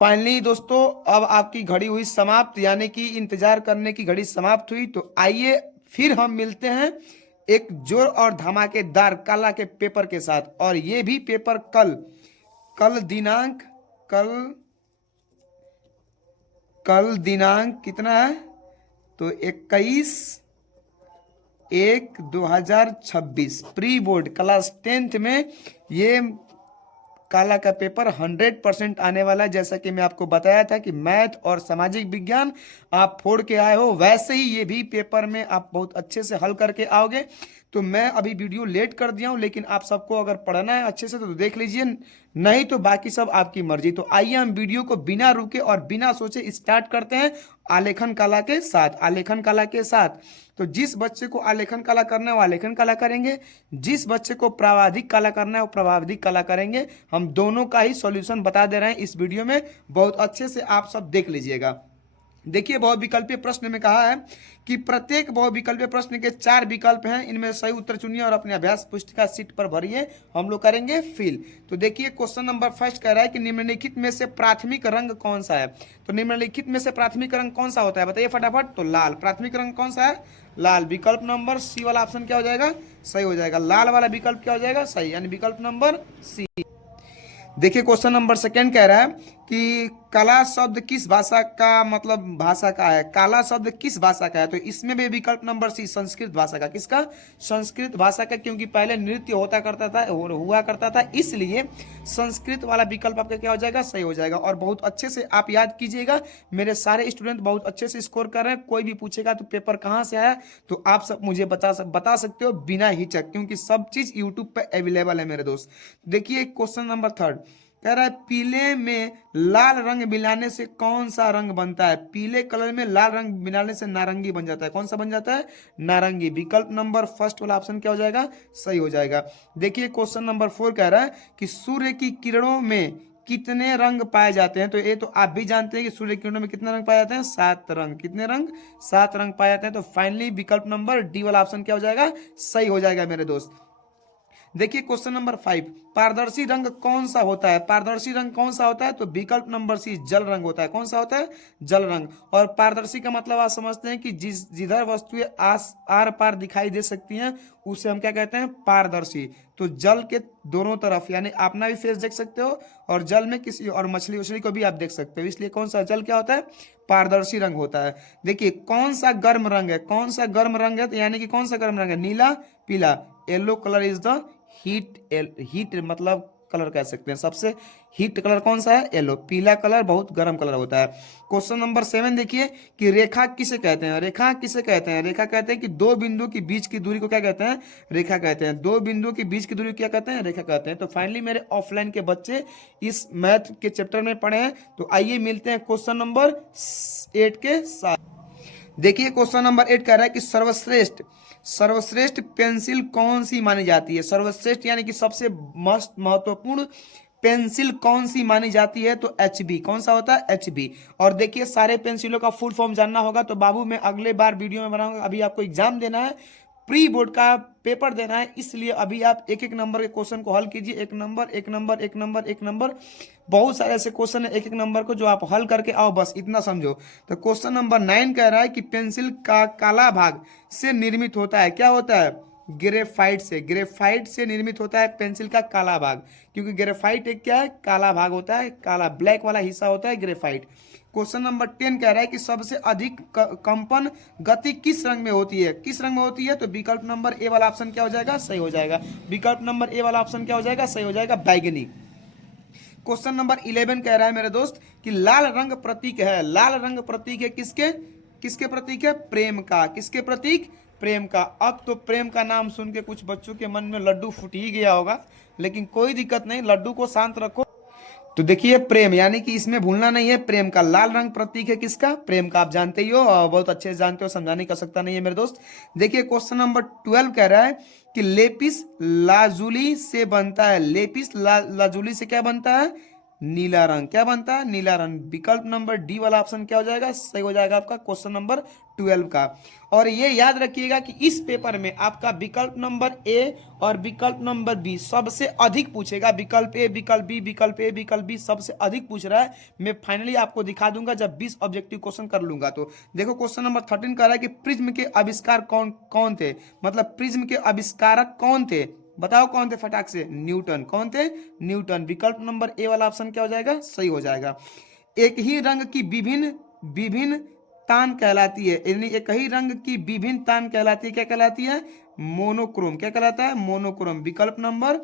Finally दोस्तों, अब आपकी घड़ी हुई समाप्त, यानी कि इंतजार करने की घड़ी समाप्त हुई। तो आइए फिर हम मिलते हैं एक जोर और धमाकेदार कला के पेपर के साथ। और ये भी पेपर कल कल दिनांक कल कल दिनांक कितना है? तो 21/1/2026 प्री बोर्ड क्लास 10th में ये काला का पेपर 100% आने वाला है। जैसा कि मैं आपको बताया था कि मैथ और सामाजिक विज्ञान आप फोड़ के आए हो, वैसे ही ये भी पेपर में आप बहुत अच्छे से हल करके आओगे। तो मैं अभी वीडियो लेट कर दिया हूँ, लेकिन आप सबको अगर पढ़ना है अच्छे से तो देख लीजिए, नहीं तो बाकी सब आपकी मर्जी। तो आइए हम वीडियो को बिना रुके और बिना सोचे स्टार्ट करते हैं आलेखन कला के साथ। आलेखन कला के साथ तो जिस बच्चे को आलेखन कला करना है वो आलेखन कला करेंगे, जिस बच्चे को प्रावाधिक कला करना है वो प्रावाधिक कला करेंगे। हम दोनों का ही सॉल्यूशन बता दे रहे हैं इस वीडियो में, बहुत अच्छे से आप सब देख लीजिएगा। देखिए, बहुविकल्पीय प्रश्न में कहा है कि प्रत्येक बहुविकल्पीय प्रश्न के 4 विकल्प हैं, इनमें सही उत्तर चुनिए और अपने अभ्यास पुस्तिका सीट पर भरिए। हम लोग करेंगे फिल। तो देखिए, क्वेश्चन नंबर फर्स्ट कह रहा है कि निम्नलिखित में से प्राथमिक रंग कौन सा है। तो निम्नलिखित में से प्राथमिक रंग कौन सा होता है, बताइए फटाफट। तो लाल। प्राथमिक रंग कौन सा है? लाल। विकल्प नंबर सी वाला ऑप्शन क्या हो जाएगा? सही हो जाएगा। लाल वाला विकल्प क्या हो जाएगा? सही, यानी विकल्प नंबर सी। देखिए, क्वेश्चन नंबर सेकेंड कह रहा है कि काला शब्द किस भाषा का मतलब भाषा का है। काला शब्द किस भाषा का है? तो इसमें भी विकल्प नंबर सी, संस्कृत भाषा का। किसका? संस्कृत भाषा का, क्योंकि पहले नृत्य होता करता था, हुआ करता था, इसलिए संस्कृत वाला विकल्प आपका क्या हो जाएगा? सही हो जाएगा। और बहुत अच्छे से आप याद कीजिएगा, मेरे सारे स्टूडेंट बहुत अच्छे से स्कोर कर रहे हैं। कोई भी पूछेगा तो पेपर कहाँ से आया, तो आप सब मुझे बता सकते हो बिना हिचक, क्योंकि सब चीज यूट्यूब पे अवेलेबल है मेरे दोस्त। देखिए, क्वेश्चन नंबर थर्ड कह रहा है पीले में लाल रंग मिलाने से कौन सा रंग बनता है। पीले कलर में लाल रंग मिलाने से नारंगी बन जाता है। कौन सा बन जाता है? नारंगी। विकल्प नंबर फर्स्ट वाला ऑप्शन क्या हो जाएगा? सही हो जाएगा। देखिए, क्वेश्चन नंबर 4 कह रहा है कि सूर्य की किरणों में कितने रंग पाए जाते हैं। तो ये तो आप भी जानते हैं कि सूर्य की किरणों में कितने रंग पाए जाते हैं? 7 रंग। कितने रंग? 7 रंग पाए जाते हैं। तो फाइनली विकल्प नंबर डी वाला ऑप्शन क्या हो जाएगा? सही हो जाएगा मेरे दोस्त। देखिए, क्वेश्चन नंबर 5, पारदर्शी रंग कौन सा होता है। पारदर्शी रंग कौन सा होता है? तो विकल्प नंबर सी, जल रंग होता है। कौन सा होता है? जल रंग। और पारदर्शी का मतलब आप समझते हैं कि जिधर वस्तुएं आर पार दिखाई दे सकती हैं उसे हम क्या कहते हैं? पारदर्शी। तो जल के दोनों तरफ, यानी अपना भी फेस देख सकते हो और जल में किसी और मछली उछली को भी आप देख सकते हो, इसलिए कौन सा जल क्या होता है? पारदर्शी रंग होता है। देखिए, कौन सा गर्म रंग है? कौन सा गर्म रंग है? तो यानी कि कौन सा गर्म रंग है? नीला, पीला। Yellow colour is the heat मतलब कलर कह सकते हैं, सबसे हीट कलर कौन सा है? येलो। पीला कलर बहुत गर्म कलर होता है। क्वेश्चन नंबर 7 देखिए कि रेखा किसे कहते हैं। रेखा किसे कहते हैं? रेखा कहते हैं कि दो बिंदु के बीच की दूरी को क्या कहते हैं? रेखा कहते हैं। दो बिंदु के बीच की दूरी को क्या कहते हैं? रेखा कहते हैं। तो फाइनली मेरे ऑफलाइन के बच्चे इस मैथ के चैप्टर में पढ़े हैं। तो आइए मिलते हैं क्वेश्चन नंबर 8 के साथ। देखिए, क्वेश्चन नंबर 8 कह रहा है कि सर्वश्रेष्ठ सर्वश्रेष्ठ पेंसिल कौन सी मानी जाती है। सर्वश्रेष्ठ यानी कि सबसे मस्त महत्वपूर्ण पेंसिल कौन सी मानी जाती है? तो HB। कौन सा होता है? HB। और देखिए, सारे पेंसिलों का फुल फॉर्म जानना होगा तो बाबू मैं अगले बार वीडियो में बनाऊंगा। अभी आपको एग्जाम देना है, प्री बोर्ड का पेपर देना है, इसलिए अभी आप एक एक नंबर के क्वेश्चन को हल कीजिए। एक नंबर, एक नंबर, एक नंबर, एक नंबर, बहुत सारे ऐसे क्वेश्चन है एक एक नंबर को जो आप हल करके आओ, बस इतना समझो। तो क्वेश्चन नंबर 9 कह रहा है कि पेंसिल का काला भाग से निर्मित होता है। क्या होता है? ग्रेफाइट से। ग्रेफाइट से निर्मित होता है पेंसिल का काला भाग, क्योंकि ग्रेफाइट एक क्या है? काला भाग होता है, काला ब्लैक वाला हिस्सा होता है ग्रेफाइट। क्वेश्चन नंबर 10 कह रहा है कि सबसे अधिक कंपन गति किस रंग में होती है। किस रंग में होती है? तो विकल्प नंबर ए वाला ऑप्शन क्या हो जाएगा? सही हो जाएगा। विकल्प नंबर ए वाला ऑप्शन क्या हो जाएगा? सही हो जाएगा, बैगनी। क्वेश्चन नंबर 11 कह रहा है मेरे दोस्त कि लाल रंग प्रतीक है। लाल रंग प्रतीक है किसके? किसके प्रतीक है? प्रेम का। किसके प्रतीक? प्रेम का। अब तो प्रेम का नाम सुन के कुछ बच्चों के मन में लड्डू फूट ही गया होगा, लेकिन कोई दिक्कत नहीं, लड्डू को शांत रखो। तो देखिए, प्रेम यानी कि इसमें भूलना नहीं है, प्रेम का। लाल रंग प्रतीक है किसका? प्रेम का। आप जानते ही हो और बहुत अच्छे से जानते हो, समझाने की आवश्यकता नहीं है मेरे दोस्त। देखिए, क्वेश्चन नंबर 12 कह रहा है कि लेपिस लाजुली से बनता है। लेपिस लाजुली से क्या बनता है? नीला रंग। क्या बनता है? नीला रंग। विकल्प नंबर डी वाला ऑप्शन क्या हो जाएगा? सही हो जाएगा आपका क्वेश्चन नंबर 12 का। और ये याद रखिएगा कि इस पेपर में आपका विकल्प नंबर ए और विकल्प नंबर बी सबसे अधिक पूछेगा। विकल्प ए, विकल्प बी, विकल्प ए, विकल्प बी सबसे अधिक पूछ रहा है। मैं फाइनली आपको दिखा दूंगा जब 20 ऑब्जेक्टिव क्वेश्चन कर लूंगा। तो देखो क्वेश्चन नंबर 13 कह रहा है कि प्रिज्म के आविष्कार कौन कौन थे, मतलब प्रिज्म के आविष्कारक कौन थे? बताओ कौन थे फटाक से? न्यूटन। कौन थे? न्यूटन। विकल्प नंबर ए वाला ऑप्शन क्या हो जाएगा? सही हो जाएगा। एक ही रंग की विभिन्न विभिन्न तान कहलाती है, यानी एक ही रंग की विभिन्न तान कहलाती है। क्या कहलाती है? मोनोक्रोम। क्या कहलाता है? मोनोक्रोम। विकल्प number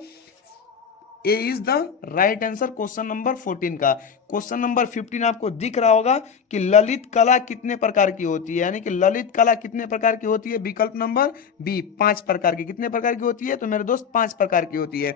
A is the right answer question number 14 का। क्वेश्चन नंबर 15 आपको दिख रहा होगा कि ललित कला कितने प्रकार की होती है, यानी कि ललित कला कितने प्रकार की होती है? विकल्प नंबर बी 5 प्रकार की। कितने प्रकार की होती है? तो मेरे दोस्त 5 प्रकार की होती है।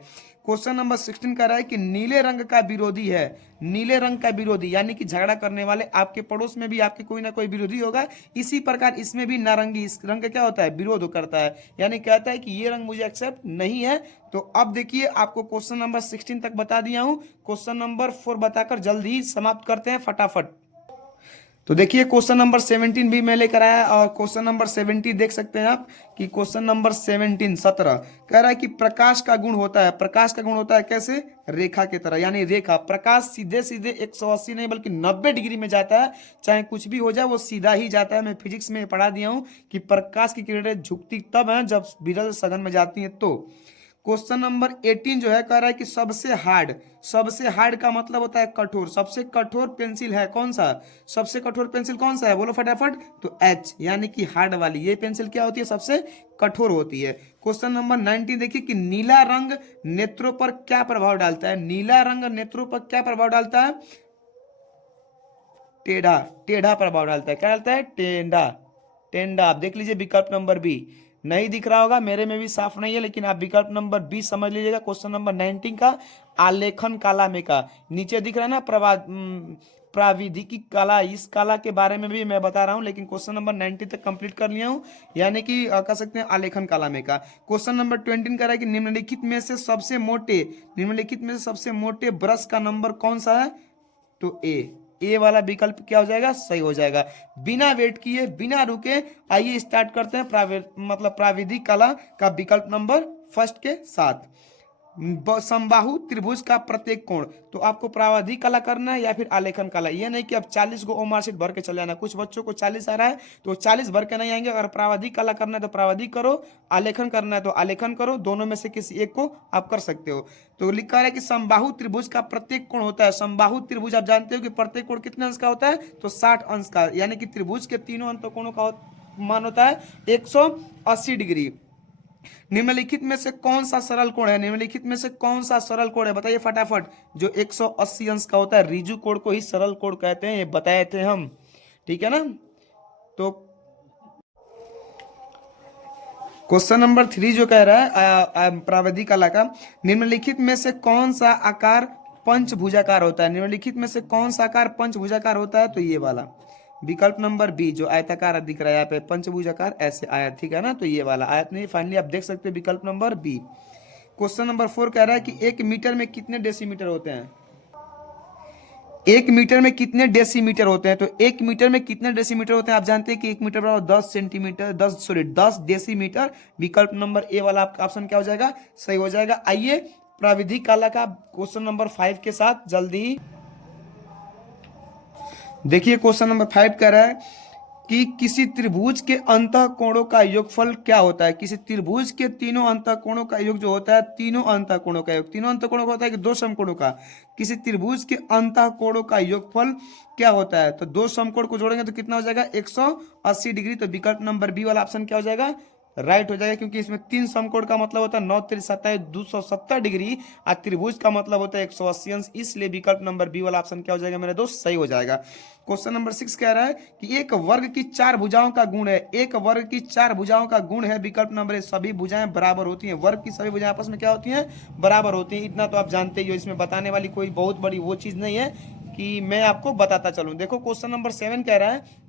क्वेश्चन नंबर 16 कह रहा है कि नीले रंग का विरोधी है। नीले रंग का विरोधी यानी कि झगड़ा करने वाले, आपके पड़ोस में भी आपके कोई ना कोई विरोधी होगा, इसी प्रकार इसमें भी नारंगी इस रंग का क्या होता है? विरोध करता है, यानी कहता है कि ये रंग मुझे एक्सेप्ट नहीं है। तो अब देखिए आपको क्वेश्चन नंबर 16 तक बता दिया हूं, क्वेश्चन नंबर 4 बताकर जल्दी ही समाप्त करते हैं फटाफट। तो देखिए क्वेश्चन नंबर 17 भी मैं लेकर आया, और क्वेश्चन नंबर 17 देख सकते हैं आप कि क्वेश्चन नंबर 17 कह रहा है कि प्रकाश का गुण होता है। प्रकाश का गुण होता है कैसे? रेखा की तरह, यानी रेखा। प्रकाश सीधे सीधे 180 नहीं बल्कि 90 डिग्री में जाता है, चाहे कुछ भी हो जाए वो सीधा ही जाता है। मैं फिजिक्स में पढ़ा दिया हूं कि प्रकाश की किरणें झुकती तब है जब विरल सघन में जाती है। तो क्वेश्चन नंबर 18 जो है कह रहा है कि सबसे हार्ड, सबसे हार्ड का मतलब होता है कठोर। सबसे कठोर पेंसिल है कौन सा? सबसे कठोर पेंसिल कौन सा है? बोलो फटाफट। तो एच, यानी कि हार्ड वाली ये पेंसिल क्या होती है? सबसे कठोर होती है। क्वेश्चन नंबर 19 देखिए कि नीला रंग नेत्रों पर क्या प्रभाव डालता है? नीला रंग नेत्रों पर क्या प्रभाव डालता है? टेढ़ा, टेढ़ा प्रभाव डालता है। क्या डालता है? टेढ़ा, टेढ़ा। आप देख लीजिए विकल्प नंबर बी। नहीं दिख रहा होगा, मेरे में भी साफ नहीं है, लेकिन आप विकल्प नंबर बी समझ लीजिएगा। क्वेश्चन नंबर 19 का आलेखन कला में का नीचे दिख रहा है ना प्राविधिकी कला, इस कला के बारे में भी मैं बता रहा हूं, लेकिन क्वेश्चन नंबर 19 तक कंप्लीट कर लिया हूं, यानी कि कह सकते हैं आलेखन कला में का। क्वेश्चन नंबर 20 कह रहा है कि निम्नलिखित में से सबसे मोटे, निम्नलिखित में से सबसे मोटे ब्रश का नंबर कौन सा है? तो ए वाला विकल्प क्या हो जाएगा? सही हो जाएगा। बिना वेट किए, बिना रुके, आइए स्टार्ट करते हैं प्राविधिक कला का विकल्प नंबर फर्स्ट के साथ। समबाहु त्रिभुज का प्रत्येक कोण। तो आपको प्रावधिक कला करना है या फिर आलेखन कला। ये नहीं कि अब 40 को ओमार शीट भर के चले जाना। कुछ बच्चों को 40 आ रहा है तो 40 भर के नहीं आएंगे। अगर प्रावधिक कला करना है तो प्रावधिक करो, आलेखन करना है तो आलेखन करो, दोनों में से किसी एक को आप कर सकते हो। तो लिखा है कि समबाहु त्रिभुज का प्रत्येक कोण होता है। समबाहु त्रिभुज आप जानते हो कि प्रत्येक कोण कितने अंश का होता है? तो 60 अंश का, यानी कि त्रिभुज के तीनों अंतकोणों का मान होता है 180 डिग्री। निम्नलिखित में से कौन सा सरल कोण है? निम्नलिखित में से कौन सा सरल कोण है? बताइए फटाफट। जो 180 अंश का होता है, रिजु कोण को ही सरल कोण कहते हैं, ये बताए थे हम, ठीक है ना। तो क्वेश्चन नंबर 3 जो कह रहा है प्राविधिक कला का, निम्नलिखित में से कौन सा आकार पंचभुजाकार होता है? निम्नलिखित में से कौन सा आकार पंचभुजाकार होता है? तो ये वाला विकल्प नंबर बी, जो आयताकार दिख रहा है यहाँ पे, पंचभुजाकार ऐसे आयत, ठीक है ना। तो ये वाला आयत नहीं, फाइनली आप देख सकते हो विकल्प नंबर बी। क्वेश्चन नंबर 4 कह रहा है कि 1 मीटर में कितने डेसीमीटर होते हैं? 1 मीटर में कितने डेसीमीटर होते हैं? तो 1 मीटर में कितने डेसीमीटर होते हैं? आप जानते हैं कि 1 मीटर बराबर 10 सेंटीमीटर, 10 डेसीमीटर। विकल्प नंबर ए वाला आपका ऑप्शन क्या हो जाएगा? सही हो जाएगा। आइए प्राविधिक कला का क्वेश्चन नंबर 5 के साथ जल्दी देखिए। क्वेश्चन नंबर 5 कह रहा है कि किसी त्रिभुज के अंतःकोणों का योगफल क्या होता है? किसी त्रिभुज के तीनों अंतःकोणों का योग जो होता है, तीनों अंतःकोणों का योग, तीनों अंतःकोणों का होता है कि दो समकोणों का? किसी त्रिभुज के अंतःकोणों का योगफल क्या होता है? तो दो समकोण को जोड़ेंगे तो कितना हो जाएगा? 180 डिग्री। तो विकल्प नंबर बी वाला ऑप्शन क्या हो जाएगा? राइट हो जाएगा, क्योंकि इसमें 3 समकोण का मतलब होता है 9 3 27 270 डिग्री, और त्रिभुज का मतलब होता है 180 अंश, इसलिए विकल्प नंबर बी वाला ऑप्शन क्या हो जाएगा मेरे दोस्त? सही हो जाएगा। क्वेश्चन नंबर 6 कह रहा है कि एक वर्ग की 4 भुजाओं का गुण है। एक वर्ग की 4 भुजाओं का गुण है विकल्प नंबर ए, सभी भुजाएं बराबर होती हैं। वर्ग की सभी भुजाएं आपस में क्या होती हैं? बराबर होती हैं। इतना तो आप जानते ही हो, इसमें बताने वाली कोई बहुत बड़ी वो चीज नहीं है कि मैं आपको बताता चलूं। देखो क्वेश्चन नंबर 7 कह रहा है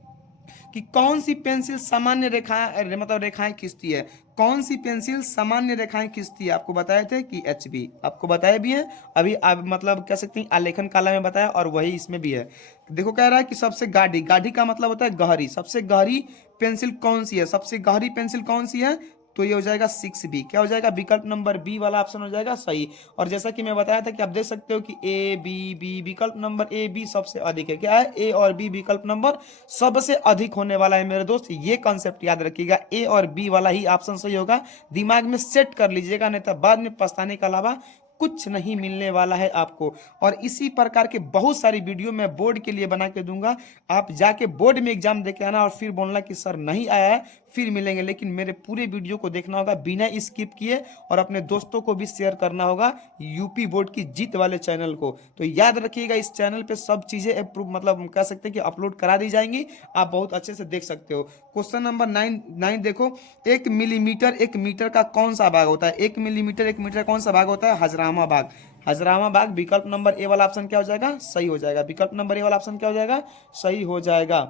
कि कौन सी पेंसिल सामान्य मतलब रेखाएं खींचती है, कौन सी पेंसिल सामान्य रेखाएं खींचती है, आपको बताए थे कि HB, आपको बताए भी है अभी आप मतलब कह सकते हैं आलेखन कला में बताया, और वही इसमें भी है। देखो कह रहा है कि सबसे गाढ़ी, गाढ़ी का मतलब होता है गहरी, सबसे गहरी पेंसिल कौन सी है, सबसे गहरी पेंसिल कौन सी है, तो ये हो जाएगा 6B। क्या हो जाएगा, विकल्प नंबर बी वाला ऑप्शन हो जाएगा सही। और जैसा कि मैं बताया था कि आप देख सकते हो कि A B B, विकल्प नंबर AB सबसे अधिक है। क्या है, A और B विकल्प नंबर सबसे अधिक होने वाला है मेरे दोस्त, ये कॉन्सेप्ट याद रखिएगा, A और B वाला ही ऑप्शन सही होगा। दिमाग में सेट कर लीजिएगा, नहीं तो बाद में पछताने के अलावा कुछ नहीं मिलने वाला है आपको। और इसी प्रकार के बहुत सारी वीडियो मैं बोर्ड के लिए बना के दूंगा, आप जाके बोर्ड में एग्जाम दे के आना और फिर बोलना कि सर नहीं आया है, फिर मिलेंगे। लेकिन मेरे पूरे वीडियो को देखना होगा बिना स्किप किए, और अपने दोस्तों को भी शेयर करना होगा यूपी बोर्ड की जीत वाले चैनल को। तो याद रखिएगा इस चैनल पे सब चीजें अप्रूव मतलब कह सकते हैं कि अपलोड करा दी जाएंगी, आप बहुत अच्छे से देख सकते हो। क्वेश्चन नंबर 9 देखो, 1 मिलीमीटर 1 मीटर का कौन सा भाग होता है, 1 मिलीमीटर 1 मीटर कौन सा भाग होता है, हजरामा भाग। हजरामा भाग विकल्प नंबर ए वाला ऑप्शन क्या हो जाएगा, सही हो जाएगा। विकल्प नंबर ए वाला ऑप्शन क्या हो जाएगा, सही हो जाएगा।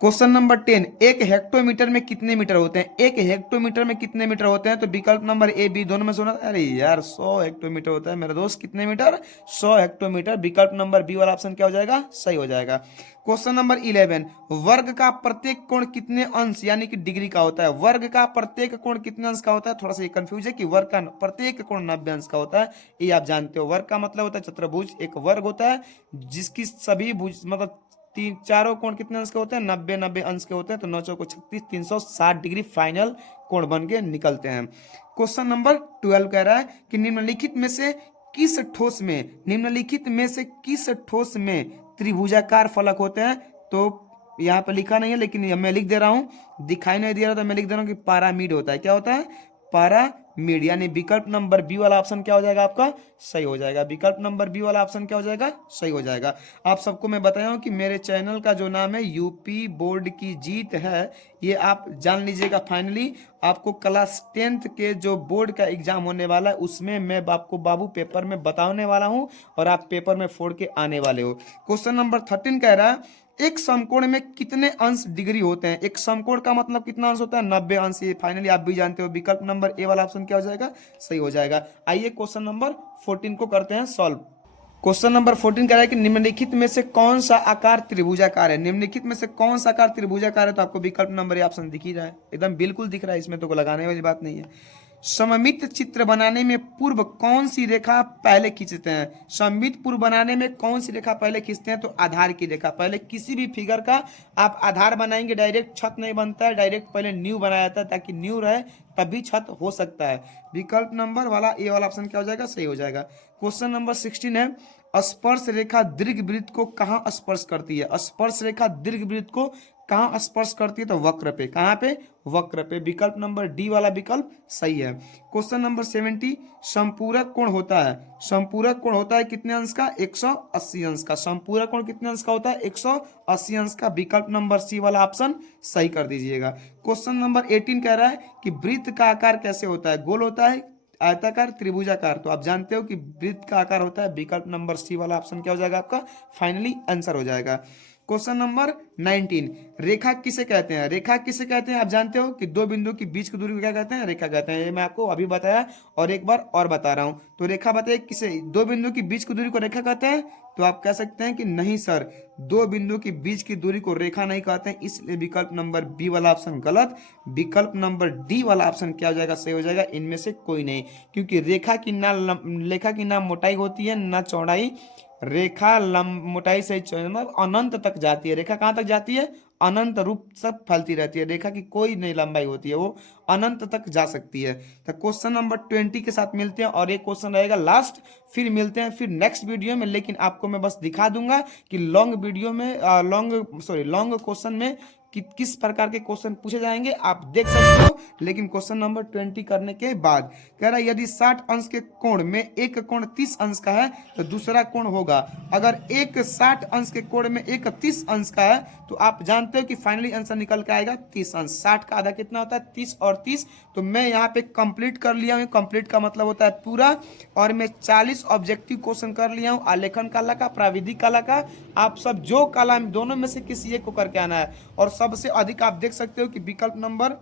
क्वेश्चन नंबर 10, 1 हेक्टोमीटर में कितने मीटर होते हैं, 1 हेक्टोमीटर में कितने मीटर होते हैं, तो विकल्प नंबर A B दोनों में से होना, अरे यार 100 हेक्टोमीटर होता है मेरे दोस्त, कितने मीटर, 100 हेक्टोमीटर। विकल्प नंबर बी वाला ऑप्शन क्या हो जाएगा, सही हो जाएगा। क्वेश्चन नंबर 11, वर्ग का प्रत्येक कोण कितने अंश यानी कि डिग्री का होता है, वर्ग का प्रत्येक कोण कितने अंश का होता है, थोड़ा सा ये कंफ्यूज है कि वर्ग का प्रत्येक कोण 90 अंश का होता है, ये आप जानते हो। वर्ग का मतलब होता है चतुर्भुज, एक वर्ग होता है जिसकी सभी भुज मतलब तीन चारों कोण कितने अंश के होते हैं, 90 अंश के होते हैं, तो 9 चौको 36, 360 डिग्री फाइनल कोण बन के निकलते हैं। क्वेश्चन नंबर 12 कह रहा है कि निम्नलिखित में से किस ठोस में, निम्नलिखित में से किस ठोस में त्रिभुजाकार फलक होते हैं, तो यहाँ पे लिखा नहीं है लेकिन मैं लिख दे रहा हूँ, दिखाई नहीं दे रहा तो मैं लिख दे रहा हूँ कि पारामीड होता है। क्या होता है, पारामीड, यानी विकल्प नंबर बी वाला ऑप्शन क्या हो जाएगा आपका, सही हो जाएगा। विकल्प नंबर बी वाला ऑप्शन क्या हो जाएगा, सही हो जाएगा। आप सबको मैं बताया हूं कि मेरे चैनल का जो नाम है यूपी बोर्ड की जीत है, ये आप जान लीजिएगा। फाइनली आपको क्लास 10th के जो बोर्ड का एग्जाम होने वाला है उसमें मैं आपको बाबू पेपर में बताने वाला हूं, और आप पेपर में फोड़ के आने वाले हो। क्वेश्चन नंबर 13 कह रहा है एक समकोण में कितने अंश डिग्री होते हैं, एक समकोण का मतलब कितना अंश होता है, 90 अंश। ये फाइनली आप भी जानते हो। विकल्प नंबर ए वाला ऑप्शन क्या हो जाएगा, सही हो जाएगा। आइए क्वेश्चन नंबर 14 को करते हैं सॉल्व। क्वेश्चन नंबर 14 कह रहा है कि निम्नलिखित में से कौन सा आकार त्रिभुजाकार है, निम्नलिखित में से कौन सा आकार त्रिभुजाकार है, तो आपको विकल्प नंबर ए ऑप्शन दिख ही रहा है, एकदम बिल्कुल दिख रहा है, इसमें तो लगाने वाली बात नहीं है। सममित चित्र बनाने में पूर्व कौन सी रेखा पहले खींचते हैं, सममित पूर्व बनाने में कौन सी रेखा पहले खींचते हैं, तो आधार की रेखा। पहले किसी भी फिगर का आप आधार बनाएंगे, डायरेक्ट छत नहीं बनता है, डायरेक्ट पहले न्यू बनाया जाता है, ताकि न्यू रहे तभी छत हो सकता है। विकल्प नंबर वाला ए वाला ऑप्शन क्या हो जाएगा, सही हो जाएगा। क्वेश्चन नंबर 16 है, स्पर्श रेखा दीर्घवृत्त को कहाँ स्पर्श करती है, स्पर्श रेखा दीर्घवृत्त को कहाँ स्पर्श करती है, तो वक्र पे। कहाँ पे, वक्र पे। विकल्प नंबर डी वाला विकल्प सही है। क्वेश्चन नंबर 70, संपूरक कोण होता है, संपूरक कोण होता है कितने अंश का, 180 अंश का। संपूरक कोण कितने अंश का होता है, 180 अंश का। विकल्प नंबर सी वाला ऑप्शन सही कर दीजिएगा। क्वेश्चन नंबर 18 कह रहा है कि वृत्त का आकार कैसे होता है, गोल होता है, आयताकार, त्रिभुजाकार, तो आप जानते हो कि वृत्त का आकार होता है। विकल्प नंबर सी वाला ऑप्शन क्या हो जाएगा आपका, फाइनली आंसर हो जाएगा। क्वेश्चन नंबर 19, रेखा किसे कहते हैं, रेखा किसे कहते हैं, आप जानते हो कि दो बिंदु की बीच की दूरी को क्या कहते हैं, रेखा कहते हैं। ये मैं आपको अभी बताया और एक बार और बता रहा हूं। तो रेखा बताइए किसे, दो बिंदु की बीच की दूरी को रेखा कहते हैं, तो आप कह सकते हैं कि नहीं सर, दो बिंदु की बीच की दूरी को रेखा नहीं कहते हैं, इसलिए विकल्प नंबर बी वाला ऑप्शन गलत। विकल्प नंबर डी वाला ऑप्शन क्या हो जाएगा, सही हो जाएगा। इनमें से कोई नहीं, क्योंकि रेखा की ना मोटाई होती है ना चौड़ाई, रेखा मोटाई से मतलब अनंत तक जाती है। रेखा कहाँ तक जाती है, अनंत रूप तक फैलती रहती है। रेखा की कोई नहीं लंबाई होती है, वो अनंत तक जा सकती है। तो क्वेश्चन नंबर 20 के साथ मिलते हैं, और एक क्वेश्चन रहेगा लास्ट, फिर मिलते हैं फिर नेक्स्ट वीडियो में। लेकिन आपको मैं बस दिखा दूंगा कि लॉन्ग वीडियो में लॉन्ग क्वेश्चन में कि किस प्रकार के क्वेश्चन पूछे जाएंगे आप देख सकते हो, लेकिन क्वेश्चन नंबर 20 करने के बाद कह रहा है यदि 60 अंश के कोण में एक कोण 30 अंश का है तो दूसरा कोण होगा। अगर एक 60 अंश के कोण में एक 30 अंश का है तो आप जानते हो कि फाइनली आंसर निकल के आएगा 30 अंश। 60 का आधा कितना होता है 30 और 30, तो मैं यहाँ पे कंप्लीट कर लिया हूँ। कंप्लीट का मतलब होता है पूरा, और मैं 40 ऑब्जेक्टिव क्वेश्चन कर लिया हूँ, आलेखन कला का, प्राविधिक कला का। आप सब जो कला दोनों में से किसी एक को करके आना है। और सबसे अधिक आप देख सकते हो कि विकल्प नंबर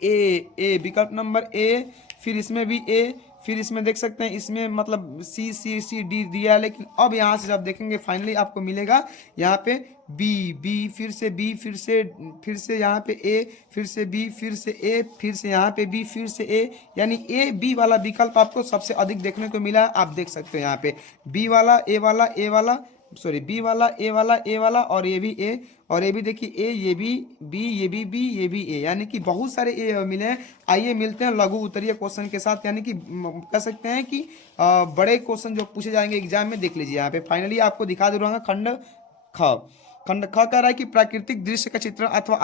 ए, विकल्प नंबर ए, फिर इसमें भी ए, फिर इसमें देख सकते हैं इसमें मतलब सी सी सी डी दिया है। लेकिन अब यहाँ से जब देखेंगे फाइनली आपको मिलेगा यहाँ पे बी, फिर से बी, फिर से यहाँ पे ए, फिर से बी, फिर से ए, फिर से यहाँ पे बी, फिर से ए, यानी ए बी वाला विकल्प आपको सबसे अधिक देखने को मिला। आप देख सकते हो यहाँ पे बी वाला, ए वाला, सॉरी बी वाला, ए वाला और ये भी ए, और ये भी देखिए ए, ये भी बी, ये भी बी, ये भी ए, यानी कि बहुत सारे ए मिले हैं। आइए मिलते हैं लघु उत्तरीय क्वेश्चन के साथ, यानी कि कह सकते हैं कि बड़े क्वेश्चन जो पूछे जाएंगे एग्जाम में। देख लीजिए यहाँ पे फाइनली आपको दिखा दे रहा हूँ। खंड ख कह रहा है कि प्राकृतिक दृश्य का चित्रण अथवा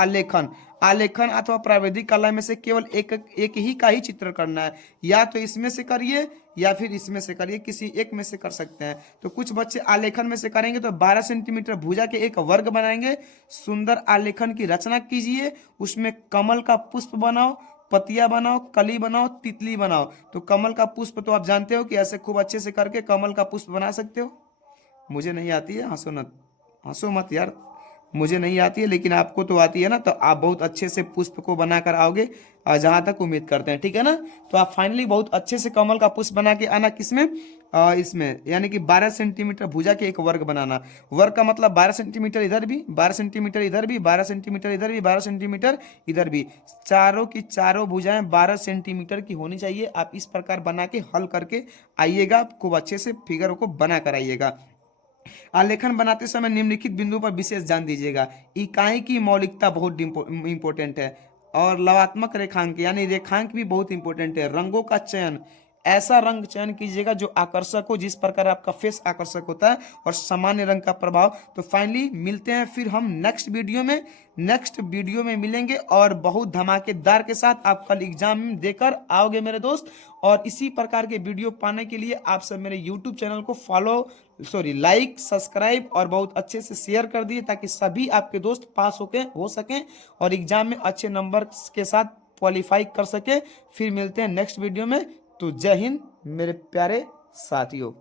आलेखन अथवा प्राविधिक कला में से केवल एक ही का ही चित्र करना है। या तो इसमें से करिए या फिर इसमें से करिए, किसी एक में से कर सकते हैं। तो कुछ बच्चे आलेखन में से करेंगे तो 12 सेंटीमीटर भुजा के एक वर्ग बनाएंगे। सुंदर आलेखन की रचना कीजिए, उसमें कमल का पुष्प बनाओ, पतिया बनाओ, कली बनाओ, तितली बनाओ। तो कमल का पुष्प तो आप जानते हो कि ऐसे खूब अच्छे से करके कमल का पुष्प बना सकते हो। मुझे नहीं आती है, हंसो मत यार, मुझे नहीं आती है लेकिन आपको तो आती है ना, तो आप बहुत अच्छे से पुष्प को बनाकर आओगे, जहां तक उम्मीद करते हैं, ठीक है ना। तो आप फाइनली बहुत अच्छे से कमल का पुष्प बना के आना, किसमें, इसमें, यानी कि 12 सेंटीमीटर भुजा के एक वर्ग बनाना। वर्ग का मतलब 12 सेंटीमीटर इधर भी, 12 सेंटीमीटर इधर भी, 12 सेंटीमीटर इधर भी, 12 सेंटीमीटर इधर भी, चारों की चारों भुजाएं 12 सेंटीमीटर की होनी चाहिए। आप इस प्रकार बना के हल करके आइएगा, खूब अच्छे से फिगर को बना कर आइएगा। आलेखन बनाते समय निम्नलिखित बिंदुओं पर विशेष ध्यान दीजिएगा। इकाई की मौलिकता बहुत इंपॉर्टेंट है, और लवात्मक रेखांक यानी रेखांक भी बहुत इंपॉर्टेंट है। रंगों का चयन, ऐसा रंग चयन कीजिएगा जो आकर्षक हो, जिस प्रकार आपका फेस आकर्षक होता है, और सामान्य रंग का प्रभाव। तो फाइनली मिलते हैं फिर हम नेक्स्ट वीडियो में मिलेंगे, और बहुत धमाकेदार के साथ आप कल एग्जाम देकर आओगे मेरे दोस्त। और इसी प्रकार के वीडियो पाने के लिए आप सब मेरे यूट्यूब चैनल को लाइक, सब्सक्राइब और बहुत अच्छे से शेयर कर दिए, ताकि सभी आपके दोस्त पास हो सकें और एग्जाम में अच्छे नंबर के साथ क्वालिफाई कर सके। फिर मिलते हैं नेक्स्ट वीडियो में। तो जय हिंद मेरे प्यारे साथियों।